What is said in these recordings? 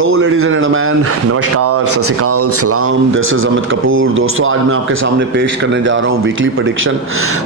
Hello ladies and gentleman, नमस्कार, सत श्री अकाल, सलाम। This is Amit Kapoor. दोस्तों, आज मैं आपके सामने पेश करने जा रहा हूँ वीकली प्रेडिक्शन,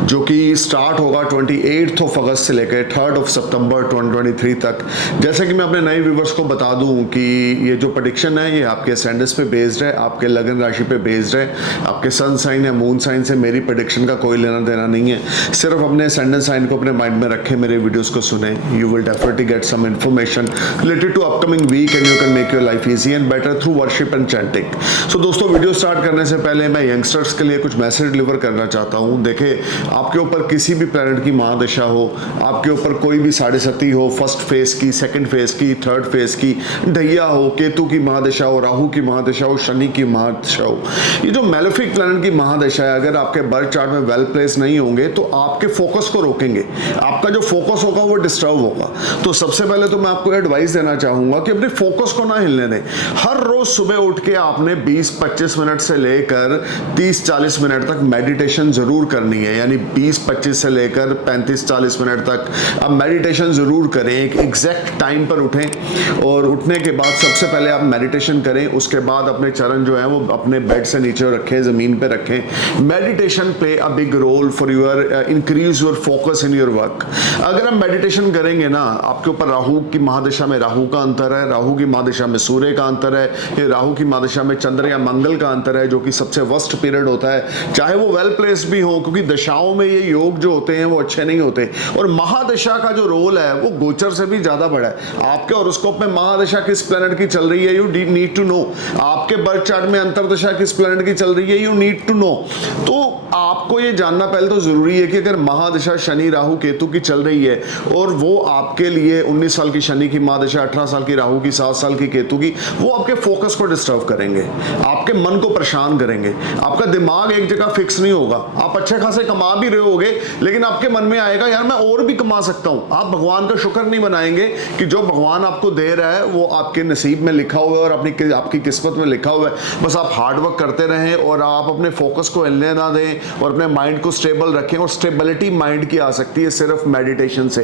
जो कि स्टार्ट होगा 28 अगस्त से लेकर 3 सितंबर 2023 तक। जैसे कि मैं अपने नए व्यूवर्स को बता दूं कि ये जो प्रेडिक्शन है ये आपके असेंडेंस पे बेस्ड है, आपके लगन राशि पे बेस्ड है। आपके सन साइन या मून साइन से मेरी प्रेडिक्शन का कोई लेना देना नहीं है। सिर्फ अपने असेंडेंस साइन को अपने माइंड में रखें, मेरे वीडियोस को सुने। You will definitely get some information related to upcoming week and you can make your life easy and better through worship and chanting. So दोस्तों, वीडियो स्टार्ट करने से पहले मैं यंगस्टर्स के लिए कुछ मैसेज डिलीवर करना चाहता हूँ। देखिए, आपके ऊपर किसी भी प्लैनेट की महादशा हो, आपके ऊपर कोई भी 7.5 हो, फर्स्ट फेज की, सेकंड फेज की, थर्ड फेज की ढैया हो, केतु की महादशा हो, राहु की महादशा हो, शनि की महादशा हो, ये जो मैलेफिक प्लैनेट की महादशा है, अगर आपके बर्थ चार्ट में वेल प्लेस नहीं होंगे तो आपके फोकस को रोकेंगे। आपका जो फोकस होगा वो डिस्टर्ब होगा। तो सबसे पहले तो मैं आपको एडवाइस देना चाहूंगा कि अपने फोकस को ना हिलने दें। हर रोज सुबह उठ के आपने 20-25 मिनट से लेकर 30-40 मिनट तक मेडिटेशन जरूर करनी है। यानी 20-25 से लेकर 35-40 मिनट तक आप मेडिटेशन जरूर करें। एक एग्जैक्ट टाइम पर उठें और उठने के बाद सबसे पहले आप मेडिटेशन करें। उसके बाद अपने चरण जो है वो अपने बेड से नीचे रखें, जमीन पे रखें। Meditation play a big role for your increase your focus in your work. अगर हम मेडिटेशन करेंगे ना, आपके ऊपर राहु की महादशा में राहु का अंतर है, राहु की महादशा में सूर्य का अंतर है, ये राहु की महादशा में चंद्र या मंगल का अंतर है, जो कि सबसे वर्स्ट पीरियड होता है, चाहे वो वेल प्लेस भी हो, क्योंकि दशाओं में ये योग जो होते हैं वो अच्छे नहीं होते। और महादशा का जो रोल है वो गोचर से भी ज्यादा बड़ा है। आपके हॉरोस्कोप में महादशा किस प्लैनेट की चल रही है, यू नीड टू नो। आपके बर्थ चार्ट में अंतरदशा किस प्लैनेट की चल रही है, यू नीड टू नो। तो आपको ये जानना पहले तो जरूरी है कि अगर महादशा शनि राहु केतु की चल रही है और वो आपके लिए 19 साल की शनि की महादशा, 18 साल की राहु की, 7 साल की केतु की, वो आपके फोकस को डिस्टर्ब करेंगे, आपके मन को परेशान करेंगे। आपका दिमाग एक जगह फिक्स नहीं होगा। आप अच्छे खासे कमा भी रहे होगे, लेकिन आपके मन में आएगा यार मैं और भी कमा सकता हूं। आप भगवान का शुक्र नहीं मनाएंगे कि जो भगवान आपको दे रहा है वो आपके नसीब में लिखा हुआ है और आपकी किस्मत में लिखा हुआ है। बस आप हार्ड वर्क करते रहें और आप अपने फोकस को हिलने ना दें और अपने माइंड को स्टेबल रखें। और स्टेबिलिटी माइंड की आ सकती है सिर्फ मेडिटेशन से,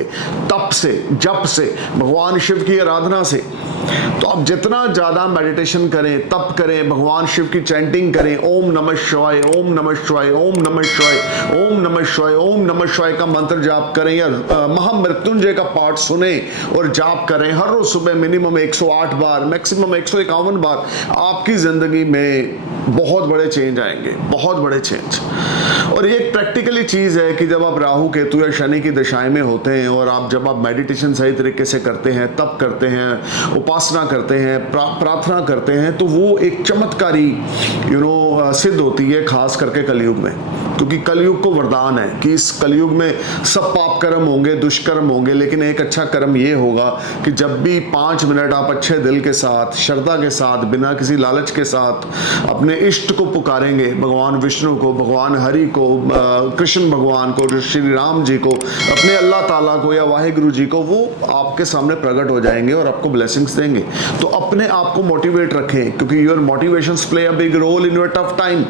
तप से, जप से, भगवान शिव की आराधना से। तो आप जितना ज्यादा मेडिटेशन करें, तप करें, भगवान शिव की चैंटिंग करें, ओम नमः शिवाय, ओम नमः शिवाय, ओम नमः शिवाय, ओम नमः शिवाय, ओम नमः शिवाय का मंत्र जाप करें या महामृत्युंजय का पाठ सुने और जाप करें हर रोज सुबह मिनिमम 108 बार, मैक्सिमम 151 बार, आपकी जिंदगी में बहुत बड़े चेंज आएंगे, बहुत बड़े चेंज। और ये एक प्रैक्टिकली चीज है कि जब आप राहु केतु या शनि की दशाएं में होते हैं और जब आप मेडिटेशन सही तरीके से करते हैं, तप करते हैं, उपासना करते हैं, प्रार्थना करते हैं, तो वो एक चमत्कारी सिद्ध होती है, खास करके कलयुग में। क्योंकि कलयुग को वरदान है कि इस कलयुग में सब पाप कर्म होंगे, दुष्कर्म होंगे, लेकिन एक अच्छा कर्म ये होगा कि जब भी 5 मिनट आप अच्छे दिल के साथ, श्रद्धा के साथ, बिना किसी लालच के साथ अपने इष्ट को पुकारेंगे, भगवान विष्णु को, भगवान हरि को, कृष्ण भगवान को, श्री राम जी को, अपने अल्लाह ताला को या वाहिगुरु जी को, वो आपके सामने प्रकट हो जाएंगे और आपको ब्लेसिंग्स देंगे। तो अपने आप को मोटिवेट रखें, क्योंकि your motivations play a big role in your tough time.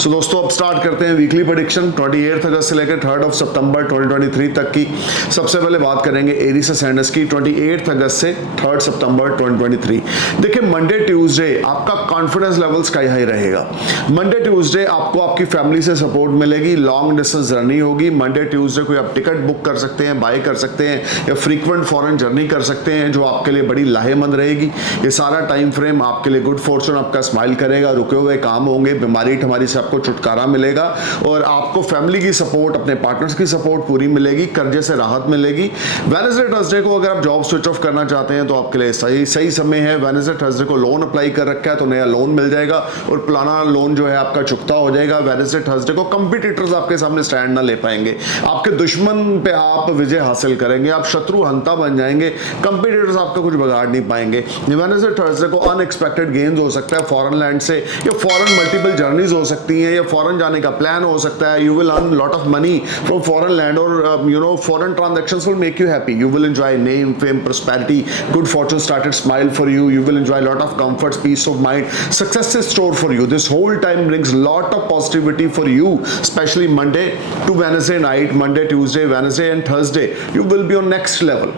So दोस्तों, अब स्टार्ट करते हैं वीकली प्रेडिक्शन 28 अगस्त से लेकर 3 सितंबर 2023 तक की। सबसे पहले बात करेंगे एरीज असेंडेंस की 28 अगस्त से 3 सितंबर 2023। देखिए, मंडे ट्यूसडे आपका कॉन्फिडेंस लेवल स्काई हाई रहेगा। मंडे ट्यूसडे आपको आपकी फैमिली से सपोर्ट मिलेगी, लॉन्ग डिस्टेंस जर्नी होगी। मंडे ट्यूसडे कोई आप टिकट बुक कर सकते हैं, बाय कर सकते हैं या फ्रीक्वेंट फॉरेन जर्नी कर सकते हैं, जो आपके लिए बड़ी लाहेमंद रहेगी। ये सारा टाइम फ्रेम आपके लिए गुड फॉर्चून आपका स्माइल करेगा, रुके हुए काम होंगे, बीमारी हमारी से आपको छुटकारा मिलेगा और आपको फैमिली की सपोर्ट, अपने पार्टनर्स की सपोर्ट पूरी मिलेगी, कर्जे से राहत मिलेगी। वेडनेसडे थर्सडे को अगर आप जॉब स्विच ऑफ करना चाहते हैं तो आपके लिए सही समय है। वेडनेसडे थर्सडे को लोन अप्लाई कर रखा है तो नया लोन मिल जाएगा और पुराना लोन जो है आपका चुकता हो जाएगा। वेडनेसडे थर्सडे को कंपटीटर्स आपके सामने स्टैंड ना ले पाएंगे, आपके दुश्मन पे आप विजय हासिल करेंगे, आप शत्रु हंता बन जाएंगे, कंपटीटर्स आपका कुछ बिगाड़ नहीं पाएंगे। वेडनेसडे थर्सडे को अनएक्सपेक्टेड गेन्स हो सकता है फॉरेन लैंड से या फॉरेन मल्टीपल जर्नीज हो सकती सकती हैं, या फॉरेन जाने का प्लान हो सकता है। You will earn lot of money from foreign land, और you know foreign transactions will make you happy. You will enjoy name, fame, prosperity, good fortune started smile for you. You will enjoy lot of comforts, peace of mind, success is stored for you. This whole time brings lot of positivity for you, especially Monday to Wednesday night, Monday, Tuesday, Wednesday and Thursday. You will be on next level.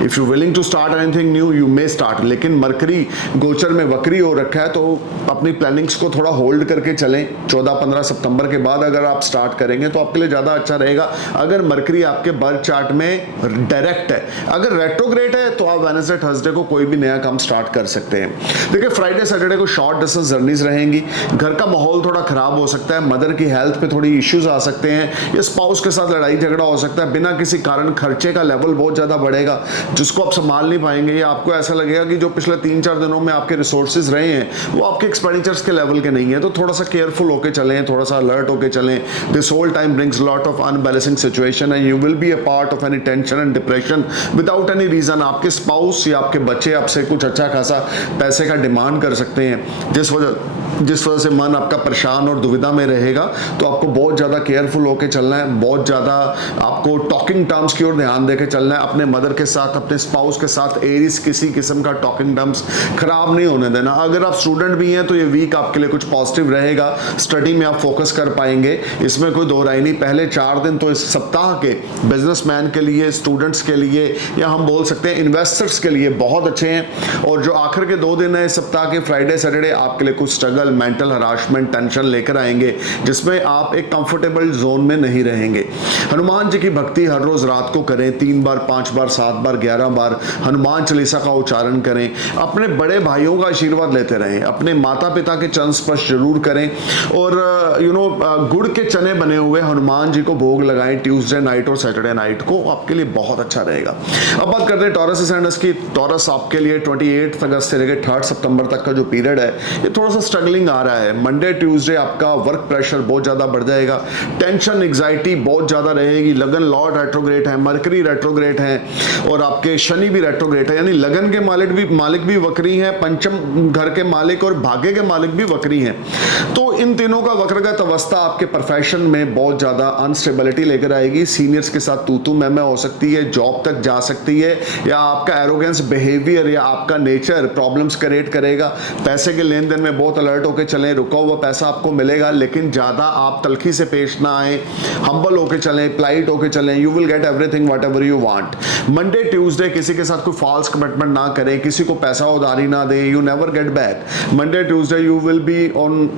If you're willing to start anything new, you may start. लेकिन mercury गोचर में वक्री हो रखा है, तो अपनी plannings को थोड़ा होल्ड करके चलें। 14-15 सितंबर के बाद अगर आप स्टार्ट करेंगे तो आपके लिए ज़्यादा अच्छा रहेगा। अगर मरकरी आपके बर्थ चार्ट में डायरेक्ट है, अगर रेट्रोग्रेड है तो आप वेडनेसडे थर्सडे को कोई भी नया काम स्टार्ट कर सकते हैं। देखिए फ्राइडे सैटरडे को शॉर्ट डिस्टेंस जर्नीज रहेंगी, घर का माहौल थोड़ा खराब हो सकता है, मदर की हेल्थ पे थोड़ी इश्यूज आ सकते हैं, या स्पाउस के साथ लड़ाई झगड़ा हो सकता है, बिना किसी कारण खर्चे का लेवल बहुत ज़्यादा बढ़ेगा जिसको आप संभाल नहीं पाएंगे, या आपको ऐसा लगेगा कि जो पिछले 3-4 दिनों में आपके रिसोर्सेज रहे हैं वो आपके एक्सपेंडिचर्स के लेवल के नहीं है। तो थोड़ा सा केयरफुल होकर चलें, थोड़ा सा अलर्ट होकर चलें। This whole time brings lot of unbalancing situation and you will be a part of any tension and depression without any reason. आपके स्पाउस या आपके बच्चे आपसे कुछ अच्छा खासा पैसे का डिमांड कर सकते हैं, जिस वजह से मन आपका परेशान और दुविधा में रहेगा। तो आपको बहुत ज़्यादा केयरफुल होकर चलना है, बहुत ज़्यादा आपको टॉकिंग टर्म्स की ओर ध्यान देकर चलना है। अपने मदर के साथ, अपने स्पाउस के साथ एरिस किसी किस्म का टॉकिंग टर्म्स खराब नहीं होने देना। अगर आप स्टूडेंट भी हैं तो ये वीक आपके लिए कुछ पॉजिटिव रहेगा, स्टडी में आप फोकस कर पाएंगे, इसमें कोई दो राय नहीं। पहले 4 दिन तो इस सप्ताह के बिजनेसमैन के लिए, स्टूडेंट्स के लिए, या हम बोल सकते हैं इन्वेस्टर्स के लिए बहुत अच्छे हैं। और जो आखिर के 2 दिन है इस सप्ताह के, फ्राइडे सैटरडे, आपके लिए कुछ स्ट्रगल, मेंटल हरासमेंट, टेंशन लेकर आएंगे जिसमें आप एक कंफर्टेबल जोन में नहीं रहेंगे। हनुमान जी की भक्ति हर रोज रात को करें, 3 बार, 5 बार, 7 बार, 11 बार हनुमान चालीसा का उच्चारण करें। अपने बड़े भाइयों का आशीर्वाद लेते रहें, अपने माता पिता के चरण स्पर्श जरूर करें, और गुड़ के चने बने हुए हनुमान जी को भोग लगाएं ट्यूसडे नाइट और सैटरडे नाइट को, आपके लिए बहुत अच्छा रहेगा। अब बात करते हैं टॉरस असेंडेंस की। टॉरस आपके लिए 28 अगस्त से लेकर 3 सितंबर तक का जो पीरियड है ये थोड़ा सा स्ट्रगलिंग आ रहा है। मंडे ट्यूसडे आपका वर्क प्रेशर बहुत ज्यादा बढ़ जाएगा, टेंशन एंग्जाइटी बहुत ज्यादा रहेगी। लगन लॉर्ड रेट्रोग्रेड है, मरकरी रेट्रोग्रेड है, और आपके शनि भी रेट्रोग्रेड है, यानी लगन के मालिक भी वक्री हैं, पंचम घर के मालिक और भाग्य के मालिक भी वक्री हैं। तो इन तीनों का वक्रगत अवस्था आपके प्रोफेशन में बहुत ज्यादा अनस्टेबिलिटी लेकर आएगी। सीनियर्स के साथ तू मैं हो सकती है, जॉब तक जा सकती है, या आपका एरोगेंस बिहेवियर या आपका नेचर प्रॉब्लम्स क्रिएट करेगा। पैसे के लेन देन में बहुत अलर्ट होकर चलें, रुका हुआ पैसा आपको मिलेगा लेकिन ज्यादा आप तलखी से पेश ना आए, हम्बल होकर चलें, प्लाइट होकर चलें। You will get everything whatever you want. Monday Tuesday किसी के साथ कोई फॉल्स कमिटमेंट ना करें, किसी को पैसा उधारी ना दें, you never get back. Monday Tuesday you will be on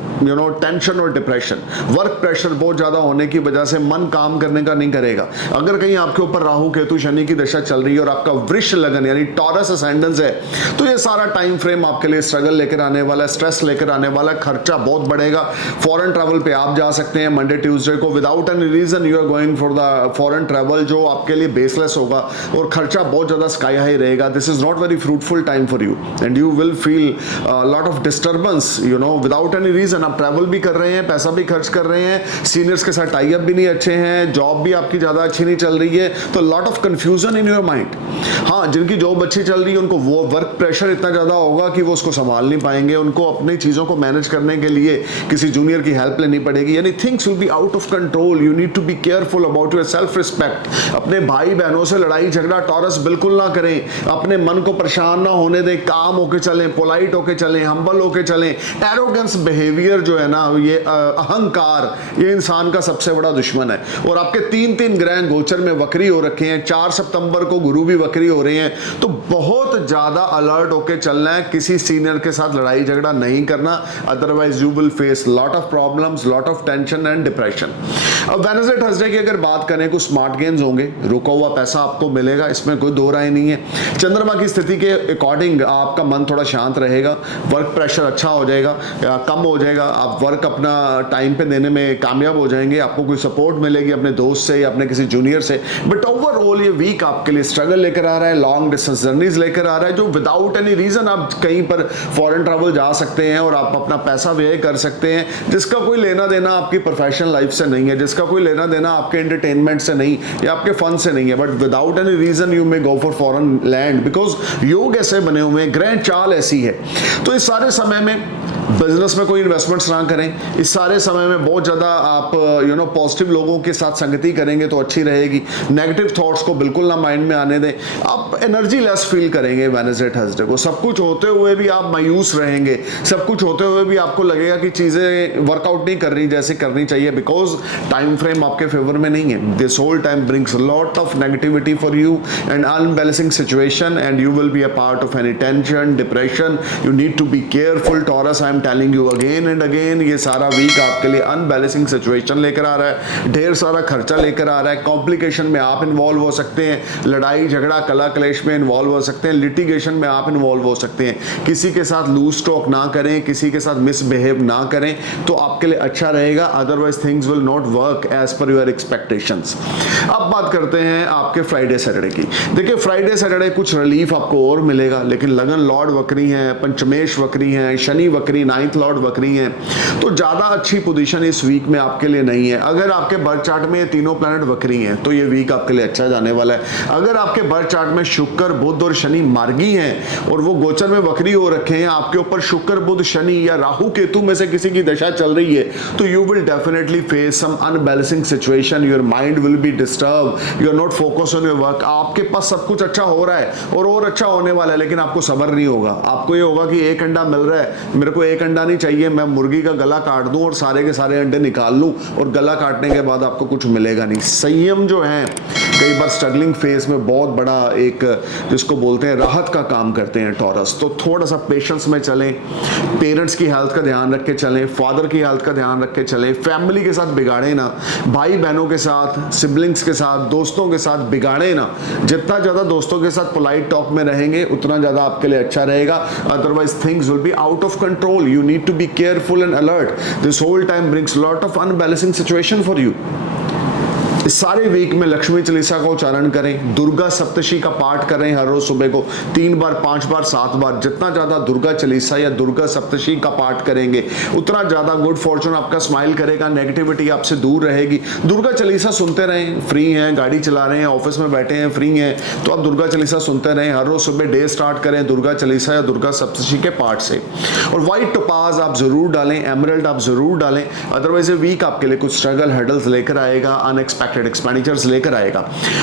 tension और डिप्रेशन। वर्क प्रेशर बहुत ज्यादा होने की वजह से मन काम करने का नहीं करेगा। अगर कहीं आपके ऊपर राहु केतु शनि की दशा चल रही है और आपका वृष लगन यानी टॉरस असेंडेंस है, तो ये सारा टाइम फ्रेम आपके लिए स्ट्रगल लेकर आने वाला है, स्ट्रेस लेकर आने वाला है, खर्चा बहुत बढ़ेगा। फॉरेन ट्रैवल पे आप जा सकते हैं मंडे ट्यूसडे को, without any reason you are going for the foreign travel, जो आपके लिए बेसलेस होगा और खर्चा बहुत ज्यादा स्काई हाई रहेगा। This is not very fruitful time for you and you will feel lot of disturbance without any reason. आप ट्रैवल भी कर रहे हैं, पैसा भी खर्च कर रहे हैं, सीनियर्स के साथ टाई अप भी नहीं अच्छे हैं, जॉब भी आपकी ज्यादा अच्छी नहीं चल रही है, तो lot of confusion in your mind. हाँ, जिनकी जॉब अच्छी चल रही है उनको वो वर्क प्रेशर इतना ज्यादा होगा कि वो उसको संभाल नहीं पाएंगे, उनको अपनी चीजों को मैनेज करने के लिए किसी जूनियर की हेल्प लेनी पड़ेगी, यानी things will be out of control. You need to be careful about your self respect. अपने भाई बहनों से लड़ाई झगड़ा टॉरस बिल्कुल ना करें, अपने मन को परेशान ना होने दें, काम होके चलें, पोलाइट होके चलें, हम्बल होके चलें। एरोगेंस बिहेवियर जो है ना, ये अहंकार, ये इंसान का सबसे बड़ा दुश्मन है। और आपके 3 ग्रह गोचर में वक्री हो रखे हैं, 4 सितंबर को गुरु भी वक्री हो रहे हैं, तो बहुत ज्यादा अलर्ट होके चलना है, किसी सीनियर के साथ लड़ाई झगड़ा नहीं करना, otherwise you will face lot of problems, lot of tension and depression. अब वेडनेसडे थर्सडे की अगर बात करें, कुछ स्मार्ट गेन्स होंगे, रुका हुआ पैसा आपको मिलेगा, इसमें कोई दो राय नहीं है। चंद्रमा की स्थिति के अकॉर्डिंग आपका मन थोड़ा शांत रहेगा, वर्क प्रेशर अच्छा हो जाएगा, कम हो जाएगा, आप वर्क अपना टाइम पे देने में कामयाब हो जाएंगे, आपको कोई सपोर्ट मिलेगी अपने दोस्त से या अपने किसी जूनियर से। बट ओवरऑल ये वीक आपके लिए स्ट्रगल लेकर आ रहा है, लॉन्ग डिस्टेंस जर्नीज लेकर आ रहा है, जो विदाउट एनी रीजन आप कहीं पर फॉरेन ट्रैवल जा सकते हैं और आप अपना पैसा व्यय कर सकते हैं, जिसका कोई लेना देना आपकी प्रोफेशनल लाइफ से नहीं है, जिसका कोई लेना देना आपके एंटरटेनमेंट से नहीं या आपके फन से नहीं है। But without any reason you may go for foreign land, because योग ऐसे बने हुए हैं, ग्रह चाल ऐसी है। तो इस सारे समय में बिजनेस में कोई इन्वेस्टमेंट्स ना करें। इस सारे समय में बहुत ज़्यादा आप पॉजिटिव लोगों के साथ संगति करेंगे तो अच्छी रहेगी। नेगेटिव थॉट्स को बिल्कुल ना माइंड में आने दें। आप एनर्जी लेस फील करेंगे वेडनेसडे थर्सडे को। सब कुछ होते हुए भी आप मायूस रहेंगे, सब कुछ होते हुए भी आपको लगेगा कि चीज़ें वर्कआउट नहीं कर रही जैसे करनी चाहिए, बिकॉज टाइम फ्रेम आपके फेवर में नहीं है। This whole time brings lot of negativity for you and unbalancing situation and you will be a part of any tension, depression. You need to be careful Taurus, I am telling you again and again. ये सारा week आपके लिए unbalancing situation लेकर आ रहा है, ढेर सारा खर्चा लेकर आ रहा है, कॉम्प्लिकेशन में आप इन्वॉल्व हो सकते हैं, लड़ाई झगड़ा कला क्लेश में इन्वॉल्व हो सकते हैं, लिटिगेशन में आप इन्वॉल्व हो सकते हैं। किसी के साथ लूज टॉक ना करें, किसी के साथ मिसबिहेव ना करें तो आपके लिए अच्छा रहेगा, otherwise things will not work as per your expectations. अब बात करते हैं आपके फ्राइडे सैटरडे की। देखिए फ्राइडे सैटरडे कुछ रिलीफ आपको और मिलेगा, लेकिन लगन लॉर्ड वक्री हैं, पंचमेश वक्री हैं, शनि वक्री, नाइन्थ लॉर्ड वक्री हैं, तो ज्यादा अच्छी पोजीशन इस वीक में आपके लिए नहीं है। अगर आपके बर्थ चार्ट में ये तीनों प्लैनेट वक्री हैं तो ये वीक आपके लिए अच्छा जाने वाला है। अगर आपके बर्थ चार्ट में शुक्र, बुध और शनि मार्गी हैं और वो गोचर में वक्री हो रखे हैं, आपके ऊपर शुक्र, बुध, शनि या राहु केतु में से किसी की दशा चल रही है, तो you will definitely face some unbalancing situation. Your mind will be disturb, you are not focus on your work. आपके पास सब कुछ अच्छा हो रहा है और अच्छा होने वाला है, लेकिन आपको सब्र नहीं होगा। आपको ये होगा कि एक अंडा मिल रहा है, मेरे को एक अंडा नहीं चाहिए, मैं मुर्गी का गला काट दूं और सारे के सारे अंडे निकाल लूं, और गला काटने के बाद आपको कुछ मिलेगा नहीं। संयम जो है कई बार स्ट्रगलिंग फेज में बहुत बड़ा एक जिसको बोलते हैं राहत का काम करते हैं टॉरस। तो थोड़ा सा पेशेंस में चलें, पेरेंट्स की हेल्थ का ध्यान रख के चलें, फादर की हेल्थ का ध्यान रख के चलें, फैमिली के साथ बिगाड़े ना, भाई बहनों के साथ, सिबलिंग्स के साथ, दोस्तों के साथ बिगाड़े ना। जितना ज़्यादा दोस्तों के साथ पोलाइट टॉक में रहेंगे उतना ज़्यादा आपके लिए अच्छा रहेगा, otherwise things will be out of control. You need to be careful and alert. This whole time brings lot of unbalancing situation for you. इस सारे वीक में लक्ष्मी चालीसा का उच्चारण करें, दुर्गा सप्तशी का पाठ करें हर रोज सुबह को 3 बार, 5 बार, 7 बार। जितना ज्यादा दुर्गा चालीसा या दुर्गा सप्तशी का पाठ करेंगे उतना ज्यादा गुड फॉर्चून आपका स्माइल करेगा, नेगेटिविटी आपसे दूर रहेगी। दुर्गा चालीसा सुनते रहें, फ्री हैं, गाड़ी चला रहे हैं, ऑफिस में बैठे हैं, फ्री हैं, तो आप दुर्गा चालीसा सुनते रहें। हर रोज सुबह डे स्टार्ट करें दुर्गा चालीसा या दुर्गा सप्तशी के पाठ से। और व्हाइट टोपाज आप जरूर डालें, एमरल्ड आप जरूर डालें, अदरवाइज ये वीक आपके लिए कुछ स्ट्रगल हर्डल्स लेकर आएगा, अनएक्सपेक्टेड एक्सपेंडिचर्स लेकर आएगा।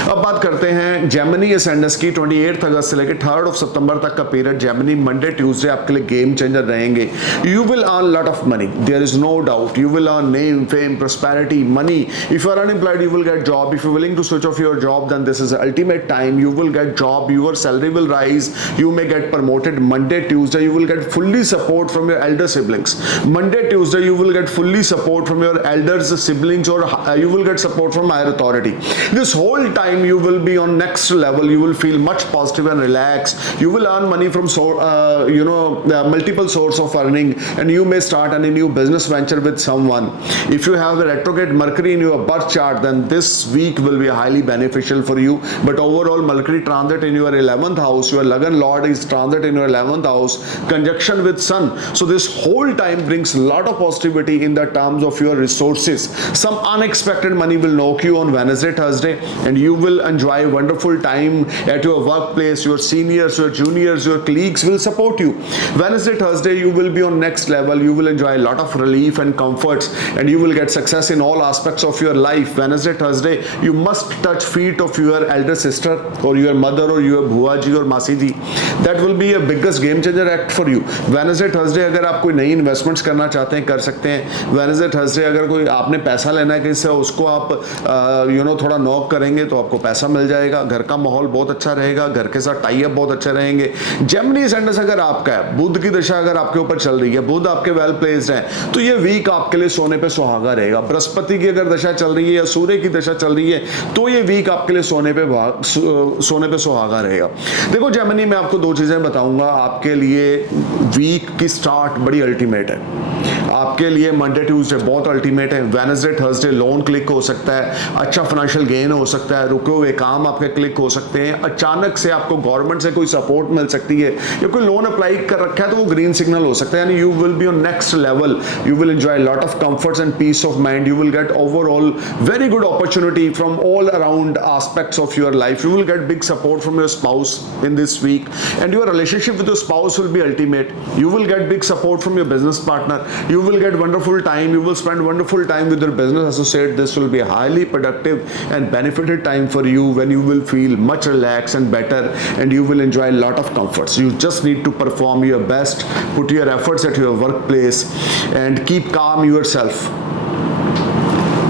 अब बात करते हैं जेमिनी असेंडेंस की। 28 अगस्त से लेकर 3 सितंबर तक का पीरियड जेमिनी मंडे ट्यूसडे आपके लिए गेम चेंजर रहेंगे। You will earn lot of money, there is no doubt. You will earn name, fame, prosperity, money. If you are unemployed, you will get job. If you are willing to switch off your job, then this is the ultimate time. You will get job, your salary will rise, you may get promoted. Monday, Tuesday, you will get fully support from your elder siblings. Monday, Tuesday, you will get fully support from your elders, siblings, or you will get support from higher authority. This whole time you will be on next level. You will feel much positive and relaxed. You will earn money from multiple source of earning, and you may start any new business venture with someone. If you have a retrograde Mercury in your birth chart, then this week will be highly beneficial for you. But overall, Mercury transit in your 11th house, your Lagan Lord is transit in your 11th house, conjunction with Sun. So this whole time brings a lot of positivity in the terms of your resources. Some unexpected money will knock you on Wednesday, Thursday, and you will enjoy a wonderful time at your workplace. Your seniors, your juniors, your colleagues will support you. Wednesday, Thursday, you will be on next level. You will enjoy a lot of relief and comforts, and you will get success in all aspects of your life. Wednesday, Thursday, you must touch feet of your elder sister or your mother or your बुआ जी or मासी जी. That will be a biggest game changer act for you. Wednesday, Thursday, अगर आप कोई नई investments करना चाहते हैं कर सकते हैं. Wednesday, Thursday, अगर कोई आपने पैसा लेना है किसी से, उसको आप थोड़ा नॉक करेंगे तो आपको पैसा मिल जाएगा. घर का माहौल बहुत अच्छा रहेगा, घर के साथ टाई अप बहुत अच्छे रहेंगे. जेमिनी असेंडेंस अगर आपका है, बुध की दशा अगर आपके ऊपर चल रही है, बुध आपके वेल प्लेस्ड है, तो ये वीक आपके लिए सोने पे सुहागा रहेगा. बृहस्पति की अगर दशा चल रही है या सूर्य की दशा चल रही है, तो ये वीक आपके लिए सोने पे सुहागा रहेगा. देखो जेमिनी, मैं आपको 2 चीजें बताऊंगा. आपके लिए वीक की स्टार्ट बड़ी अल्टीमेट है. आपके लिए मंडे ट्यूसडे बहुत अल्टीमेट है. वेडनेसडे थर्सडे लोन क्लिक हो सकता है. अच्छा फाइनेंशियल गेन हो सकता है, रुके हुए काम आपके क्लिक हो सकते हैं, अचानक से आपको गवर्नमेंट से कोई सपोर्ट मिल सकती है, या कोई लोन अप्लाई कर रखा है तो वो ग्रीन सिग्नल हो सकता है, यानी you will be on next level, you will enjoy lot of comforts and peace of mind, you will get overall very good opportunity from all around aspects of your life. You will get big support from your spouse in this week, and your relationship with your spouse will be ultimate. You will get big support from your business partner. You will get wonderful time. You will spend wonderful time with your business associate. This will be a highly productive and benefited time for you, when you will feel much relaxed and better, and you will enjoy a lot of comforts. You just need to perform your best, put your efforts at your workplace, and keep calm yourself.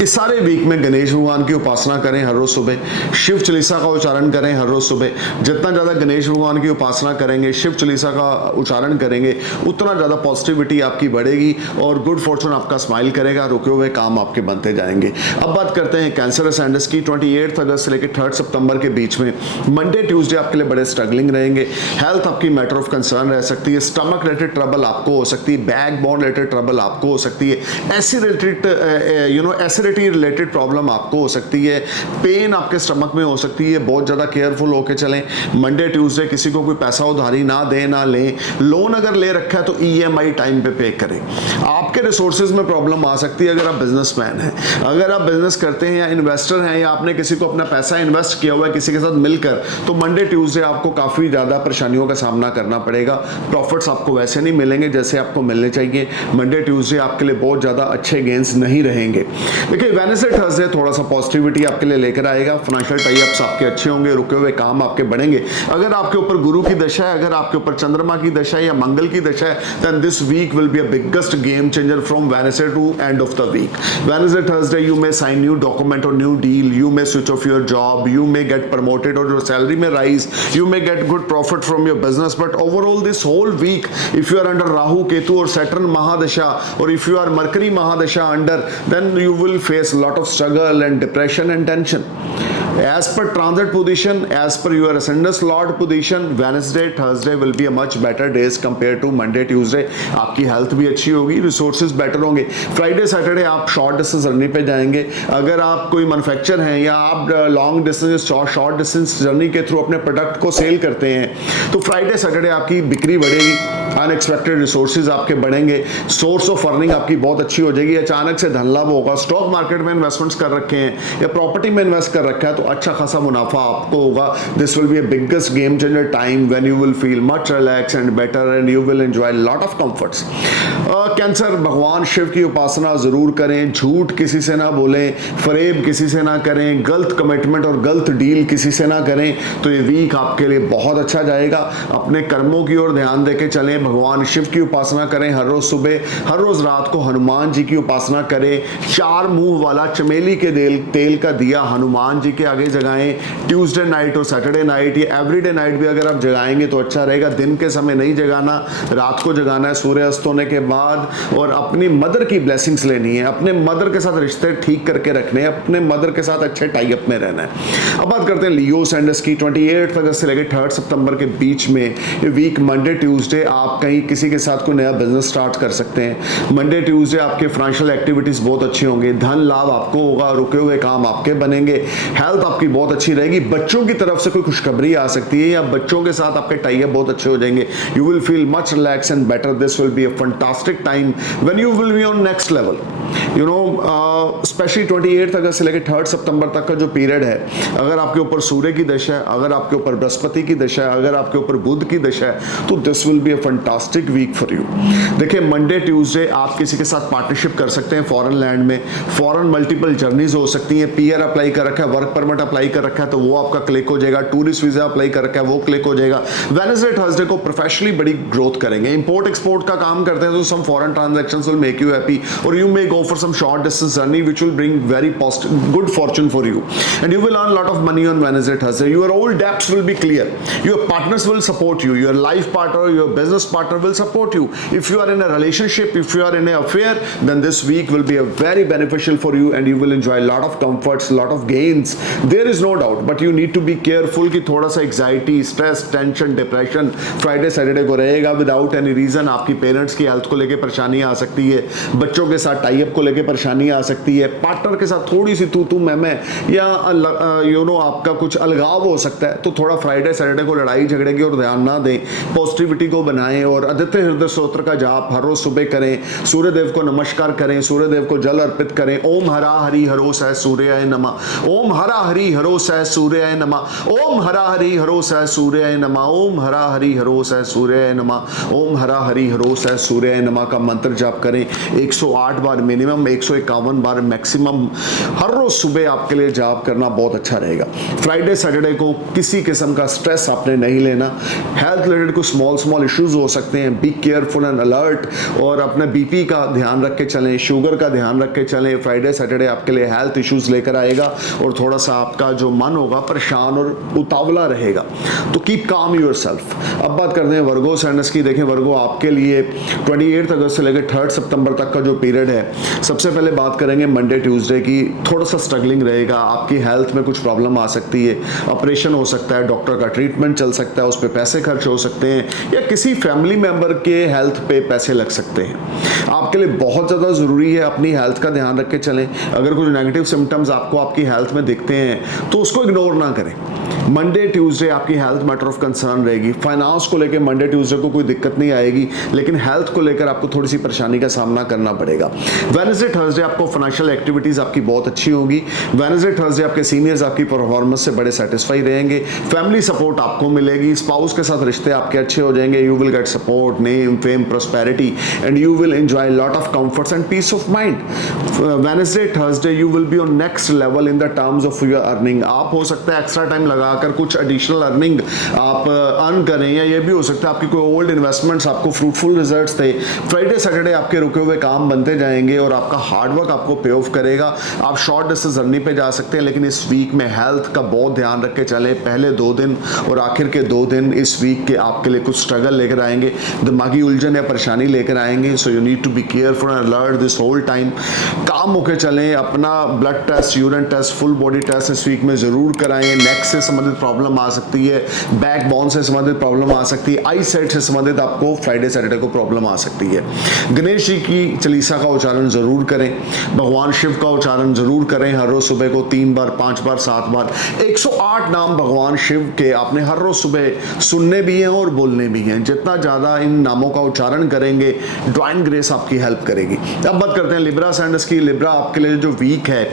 इस सारे week में गणेश भगवान की उपासना करें हर रोज सुबह, शिव चालीसा का उच्चारण करें हर रोज सुबह। जितना ज़्यादा गणेश भगवान की उपासना करेंगे, शिव चालीसा का उच्चारण करेंगे, उतना ज़्यादा पॉजिटिविटी आपकी बढ़ेगी और गुड फॉर्चून आपका स्माइल करेगा, रुके हुए काम आपके बनते जाएंगे। अब बात करते हैं कैंसर असेंडेंस की। 28 अगस्त से लेकर 3 सितंबर के बीच में मंडे ट्यूसडे आपके लिए बड़े स्ट्रगलिंग रहेंगे। हेल्थ आपकी मैटर ऑफ कंसर्न रह सकती है, स्टमक रिलेटेड ट्रबल आपको हो सकती है, बैक बोन रिलेटेड ट्रबल आपको हो सकती है, एसिडिटी रिलेटेड प्रॉब्लम आपको हो सकती है, पेन आपके स्टमक में हो सकती है। बहुत ज़्यादा केयरफुल होकर चलें। मंडे ट्यूसडे किसी को कोई पैसा उधारी ना दें ना लें। लोन अगर ले रखा है तो ईएमआई टाइम पे करें। आपके रिसोर्सेज में प्रॉब्लम आ सकती है अगर आप बिजनेसमैन हैं, अगर आप बिजनेस करते हैं या इन्वेस्टर हैं, या आपने किसी को अपना पैसा इन्वेस्ट किया हुआ है किसी के साथ मिलकर, तो मंडे ट्यूसडे आपको काफ़ी ज़्यादा परेशानियों का सामना करना पड़ेगा। प्रॉफिट्स आपको वैसे नहीं मिलेंगे जैसे आपको मिलने चाहिए। मंडे ट्यूसडे आपके लिए बहुत ज़्यादा अच्छे गेंस नहीं रहेंगे। देखिए वेडनेसडे थर्सडे थोड़ा सा पॉजिटिविटी आपके लिए लेकर आएगा। फाइनेंशियल टाई अप्स आपके अच्छे होंगे, रुके हुए काम आपके बढ़ेंगे। अगर आपके ऊपर गुरु की दशा है, अगर आपके ऊपर चंद्रमा की दशा है या मंगल की दशा है, then this week will be a biggest game changer from Wednesday to end of the week. Wednesday Thursday you may sign new document और new deal, you may switch off your job, you may get promoted or your salary may rise, you may get good profit from your business, but overall this whole week if you are under Rahu, Ketu or Saturn Mahadasha, or if you are Mercury Mahadasha under, then you will face a lot of struggle and depression and tension. As per transit position, as per your ascendant lord position, Wednesday, Thursday will be a much better days compared to Monday, Tuesday. आपकी health भी अच्छी होगी, resources better होंगे। Friday Saturday आप short distance journey पे जाएंगे। अगर आप कोई मैन्युफैक्चर हैं या आप long distance short distance journey के थ्रू अपने प्रोडक्ट को सेल करते हैं, तो फ्राइडे सैटरडे आपकी बिक्री बढ़ेगी, अनएक्सपेक्टेड रिसोर्सेज आपके बढ़ेंगे, सोर्स ऑफ अर्निंग आपकी बहुत अच्छी हो जाएगी, अचानक से धन लाभ होगा। स्टॉक मार्केट में इन्वेस्टमेंट्स कर रखे हैं या प्रॉपर्टी में इन्वेस्ट कर रखा है तो अच्छा खासा मुनाफा आपको होगा। This will be a biggest game changer time when you will feel much relax and better and you will enjoy lot of comforts. Cancer भगवान शिव की उपासना जरूर करें, झूठ किसी से ना बोलें, फरेब किसी से ना करें, गलत कमिटमेंट और गलत डील किसी से ना करें, तो ये वीक आपके लिए बहुत अच्छा जाएगा। अपने कर्मों की ओर ध्यान देके चलें, भगवान शिव की उपासना करें हर रोज सुबह, हर रोज रात को हनुमान जी की उपासना करें। 4 मुंह वाला चमेली के तेल का दिया हनुमान जी के आगे जगाएं। ट्यूसडे नाइट और सैटरडे नाइट या एवरीडे नाइट भी अगर आप जगाएंगे तो अच्छा रहेगा। दिन के समय नहीं जगाना, रात को जगाना है सूर्य अस्त होने के बाद, और अपनी मदर की ब्लेसिंग्स लेनी है, अपने मदर के साथ रिश्ते ठीक करके रखने हैं, अपने मदर के साथ अच्छे टाई अप में रहना है। अब बात करते हैं लियो सैंडस की। 28 अगस्त से लेकर 3 सितंबर के बीच में वीक मंडे ट्यूसडे आप कहीं किसी के साथ कोई नया बिजनेस स्टार्ट कर सकते हैं। मंडे ट्यूसडे आपके फाइनेंशियल एक्टिविटीज बहुत अच्छी होंगी, धन लाभ आपको होगा, रुके हुए काम आपके बनेंगे, हेल्थ आपकी बहुत अच्छी रहेगी। बच्चों की तरफ से कोई खुशखबरी आ सकती है या बच्चों के साथ आपके टाई अप बहुत अच्छे हो जाएंगे। You will feel much relax and better. This will be a fantastic time when you will be on next level. You know specially 28 अगस्त से लेकर 3 सितंबर तक का जो पीरियड है, अगर आपके ऊपर सूर्य की दशा है, अगर आपके ऊपर बृहस्पति की दशा है, अगर आपके ऊपर बुध की दशा है, तो this will be a fantastic week for you. देखिए मंडे ट्यूसडे आप किसी के साथ पार्टनरशिप कर सकते हैं फॉरेन लैंड में, फॉरेन मल्टीपल जर्नीज हो सकती हैं। पीआर अप्लाई कर रखा है, वर्क परमिट अप्लाई कर रखा है तो वो आपका क्लिक हो जाएगा, टूरिस्ट वीजा अप्लाई कर रखा है वो क्लिक हो जाएगा। वेडनेसडे थर्सडे को प्रोफेशनली बड़ी ग्रोथ करेंगे। इंपोर्ट एक्सपोर्ट का काम करते हैं तो some foreign transactions will make you happy, और you may go for some short distance journey which will bring very positive good fortune for you, and you will earn a lot of money on Wednesday Thursday. Your old debts will be clear, your partners will support you, your life partner, your business partner will support you. If you are in a relationship, if you are in an affair, then this week will be a very beneficial for you and you will enjoy a lot of comforts, lot of gains. There is no doubt, but you need to be careful कि थोड़ा सा anxiety, stress, tension, depression Friday Saturday को रहेगा without any reason। आपकी parents की health को लेकर परेशानी आ सकती है, बच्चों के साथ टाई अप स्लीप को लेके परेशानी आ सकती है, पार्टनर के साथ थोड़ी सी तू मैं या आपका कुछ अलगाव हो सकता है, तो थोड़ा फ्राइडे सैटरडे को लड़ाई झगड़े की और ध्यान ना दें, पॉजिटिविटी को बनाएं और आदित्य हृदय स्तोत्र का जाप हर रोज सुबह करें, सूर्य देव को नमस्कार करें, सूर्य देव को जल अर्पित करें। ओम हरा हरि हरो सह सूर्याय नमः, ओम हरा हरि हरो सह सूर्याय नमः, ओम हरा हरि हरो सह सूर्याय नमः, ओम हरा हरि हरो सह सूर्याय नमः, ओम हरा हरि हरो सह सूर्याय नमः का मंत्र जाप करें 108 बार मिनिमम, 151 बार मैक्सिमम हर रोज सुबह आपके लिए जाप करना बहुत अच्छा रहेगा। फ्राइडे सैटरडे को किसी किस्म का स्ट्रेस आपने नहीं लेना। हेल्थ रिलेटेड कुछ स्मॉल इश्यूज हो सकते हैं, बी केयरफुल एंड अलर्ट, और अपने बीपी का ध्यान रख के चलें, शुगर का ध्यान रख के चलें। फ्राइडे सैटरडे आपके लिए हेल्थ इश्यूज लेकर आएगा और थोड़ा सा आपका जो मन होगा परेशान और उतावला रहेगा, तो कीप काम योरसेल्फ। अब बात करते हैं वर्गो साइनस की। देखें वर्गो, आपके लिए 28 अगस्त से लेकर 3 सितंबर तक का जो पीरियड है, सबसे पहले बात करेंगे मंडे ट्यूसडे की। थोड़ा सा स्ट्रगलिंग रहेगा, आपकी हेल्थ में कुछ प्रॉब्लम आ सकती है, ऑपरेशन हो सकता है, डॉक्टर का ट्रीटमेंट चल सकता है, उस पर पैसे खर्च हो सकते हैं, या किसी फैमिली मेंबर के हेल्थ पे पैसे लग सकते हैं। आपके लिए बहुत ज़्यादा ज़रूरी है अपनी हेल्थ का ध्यान रख के चलें। अगर कुछ नेगेटिव सिम्टम्स आपको आपकी हेल्थ में दिखते हैं तो उसको इग्नोर ना करें। मंडे ट्यूसडे आपकी हेल्थ मैटर ऑफ कंसर्न रहेगी। फाइनेंस को लेकर मंडे ट्यूसडे को कोई दिक्कत नहीं आएगी, लेकिन हेल्थ को लेकर आपको थोड़ी सी परेशानी का सामना करना पड़ेगा। वेडनेसडे थर्सडे आपको फाइनेंशियल एक्टिविटीज आपकी बहुत अच्छी होगी। वेडनेसडे थर्सडे आपके सीनियर्स आपकी परफॉर्मेंस से बड़े सेटिस्फाई रहेंगे। फैमिली सपोर्ट आपको मिलेगी, स्पाउस के साथ रिश्ते आपके अच्छे हो जाएंगे। You will get support, name, fame, prosperity and you will enjoy lot of comforts and peace of mind. Wednesday Thursday you will be on next level in the terms of your earning. आप हो सकता है extra time लगाकर कुछ additional earning आप earn करें, या ये भी हो सकता है आपकी कोई ओल्ड इन्वेस्टमेंट्स आपको फ्रूटफुल रिजल्ट्स थे। फ्राइडे सैटरडे आपके रुके हुए काम बनते जाएंगे और आपका हार्डवर्क आपको पे ऑफ करेगा। आप शॉर्ट डिस्टेंस जर्नी पे जा सकते हैं, लेकिन इस वीक में हेल्थ का बहुत ध्यान रख के चले। पहले 2 दिन और आखिर के 2 दिन इस वीक के आपके लिए कुछ स्ट्रगल लेकर आएंगे, दिमागी उलझन या परेशानी लेकर आएंगे। So you need to be careful and alert this whole time. Calm होकर चलें, अपना blood test, urine test, full body test इस वीक में जरूर कराएं। नेक से संबंधित प्रॉब्लम आ सकती है, बैक बोन से संबंधित प्रॉब्लम आ सकती है, आई साइट से संबंधित आपको फ्राइडे सैटरडे को प्रॉब्लम आ सकती है। गणेश जी की चालीसा का उच्चारण जरूर करें, भगवान शिव का उच्चारण जरूर करें हर रोज सुबह को 3 बार, 5 बार, 7 बार। 108 नाम भगवान शिव के आपने हर रोज सुबह सुनने भी हैं और बोलने भी हैं। जितना ज्यादा इन नामों का उच्चारण करेंगे, डिवाइन ग्रेस आपकी हेल्प करेगी। अब बात करते हैं लिब्रा साइनस की। लिब्रा आपके लिए जो वीक है